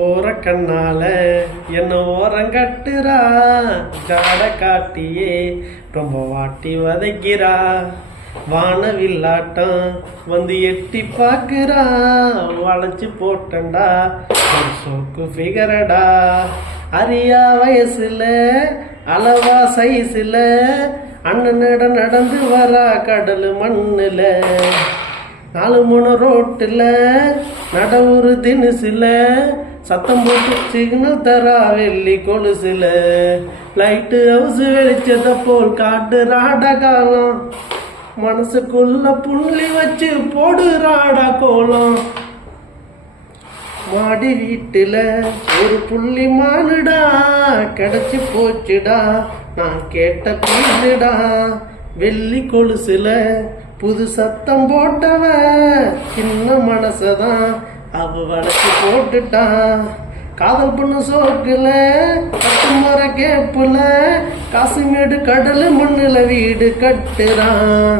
ஓர கண்ணால என்ன ஓரங்கட்டுறா, ஜாட காட்டியே ரொம்ப வாட்டி வதைக்கிறா. வானவில்லாட்டம் வந்து எட்டி பார்க்குறா, வளைச்சு போட்டண்டா ஒரு சோக்கு ஃபிகரடா. அரியா வயசுல அளவா சைஸுல அண்ணனட நடந்து வரா கடல் மண்ணுல. 4 ரோட்டுல நடவுறு தினுசுல சத்தம் போட்டு சிக்னல் தரா வெள்ளி கொலுசுல. லைட்டு ஹவுஸ் வெளிச்சத போல் காட்டுறாட காலம், மனசுக்குள்ள புள்ளி வச்சு போடுறாடா கோலம். மாடி வீட்டுல ஒரு புள்ளி மானுடா கிடைச்சி போச்சுடா, நான் கேட்ட புள்ளிடா. வெள்ளி கொலுசுல புது சத்தம் போட்டவ சின்ன மனசதான் அவ வளர்ச்சி போட்டுட்டான். காதல் பொண்ணு சோக்குல கட்டுமர கேப்புல காசுமேடு கடல் மண்ணுல வீடு கட்டுறான்.